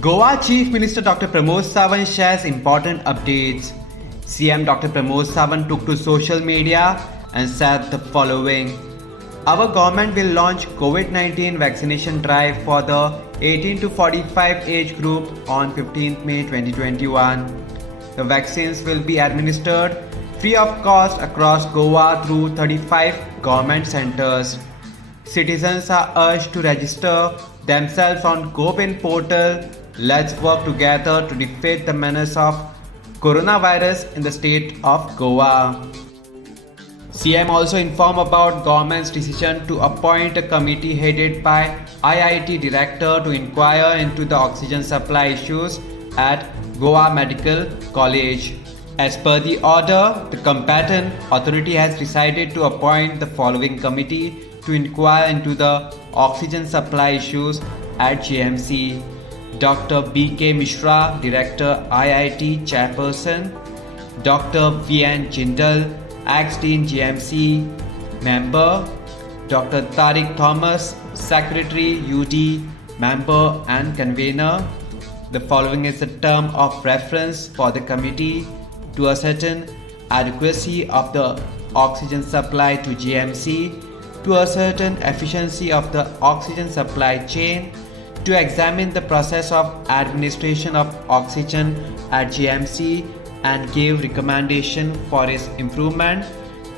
Goa Chief Minister Dr. Pramod Sawant shares important updates. CM Dr. Pramod Sawant took to social media and said the following. Our government will launch COVID-19 vaccination drive for the 18 to 45 age group on 15th May 2021. The vaccines will be administered free of cost across Goa through 35 government centers. Citizens are urged to register themselves on GOA portal. Let's work together to defeat the menace of coronavirus in the state of Goa. CM also informed about government's decision to appoint a committee headed by IIT director to inquire into the oxygen supply issues at Goa Medical College. As per the order, the competent authority has decided to appoint the following committee to inquire into the oxygen supply issues at GMC. Dr. B.K. Mishra, Director IIT Chairperson, Dr. V.N. Jindal, ex-Dean GMC, Member, Dr. Tariq Thomas, Secretary UD, Member and Convener. The following is the term of reference for the committee to ascertain adequacy of the oxygen supply to GMC, to ascertain efficiency of the oxygen supply chain, to examine the process of administration of oxygen at GMC and give recommendation for its improvement,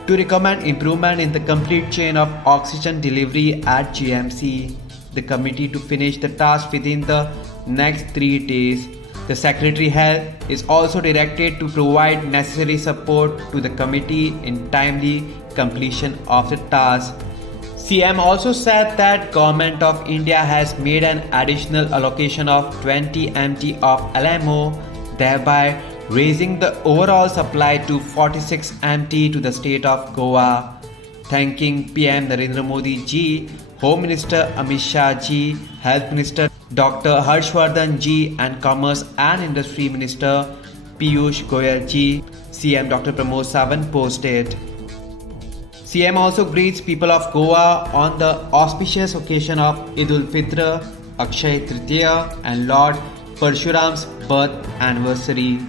to recommend improvement in the complete chain of oxygen delivery at GMC. The committee to finish the task within the next 3 days. The Secretary Health is also directed to provide necessary support to the committee in timely completion of the task. CM also said that Government of India has made an additional allocation of 20 MT of LMO, thereby raising the overall supply to 46 MT to the state of Goa. Thanking PM Narendra Modi ji, Home Minister Amit Shah ji, Health Minister Dr. Harshvardhan ji and Commerce and Industry Minister Piyush Goyal ji, CM Dr. Pramod Sawant posted. CM also greets people of Goa on the auspicious occasion of Eid ul-Fitr, Akshay Tritiya and Lord Parshuram's birth anniversary.